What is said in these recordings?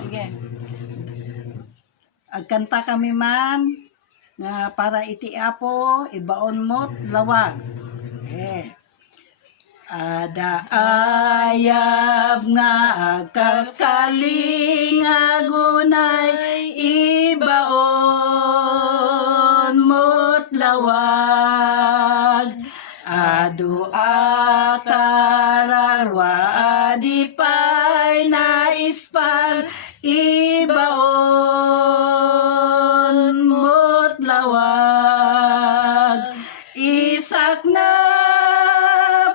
Sige. Agkanta kami man nga para iti Apo ibaon mo't lawag. Ada ayab nga agkalkaling agunay ibaon mo't lawag. Adu akararwa adipay na ispal ibaon mo't lawag. Isak na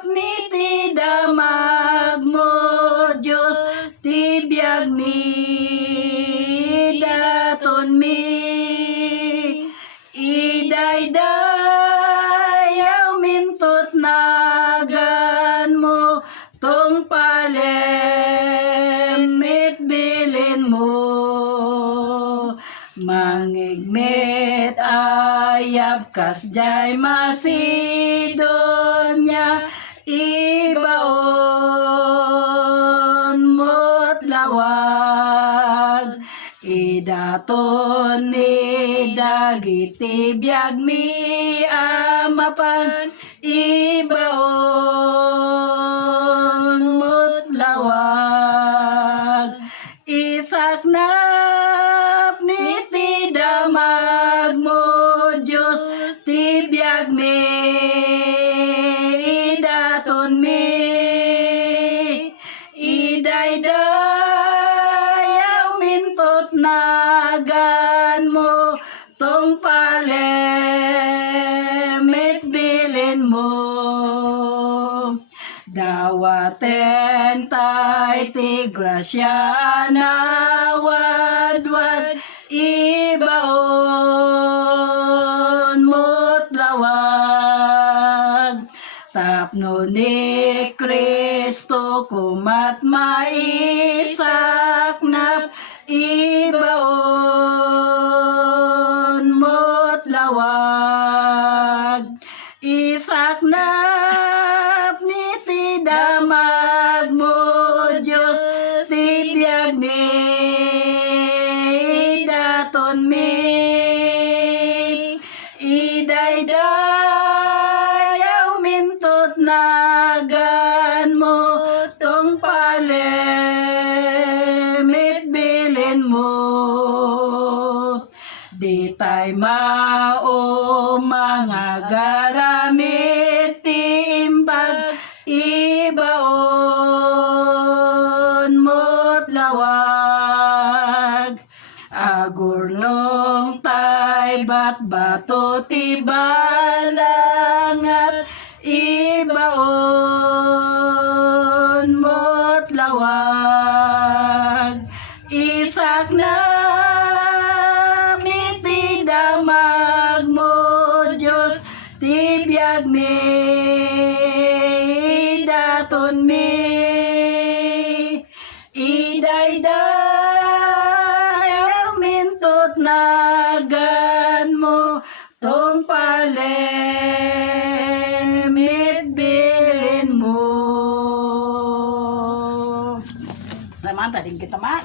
miti damag mo Diyos ti biag mi daton mi idaydayaw mintot nagan mo tong palemit bilin mo mangigmet ayab kas jay Macedonia ibaon mo't lawag. Idaton ni dagiti biag mi amapan ibaon mo't lawag. Isak na miti damag mo Diyos ti biag mi idaton mi idaydayaw mintot nagan mo tong palemit bilin mo dawaten tay ti grasya nawadwad ibaon mo't lawag. Tapno ni Kristo kumat maisaknap ibaon mo't lawag. Isaknap niti damag mo Diyos si biag mi daton mi idaydayaw mintot nagan mo tong palemit bilin mo di tay mao mga garamit tiimbag ibaon mo't lawag. Agurnong tay bato ti balangat ibaon mo't lawag. Isak na miti damag mo Diyos ti biag mi daton mi idaydayaw mintot nagan mo tong palemit bilin mo. Naman, tading kita man.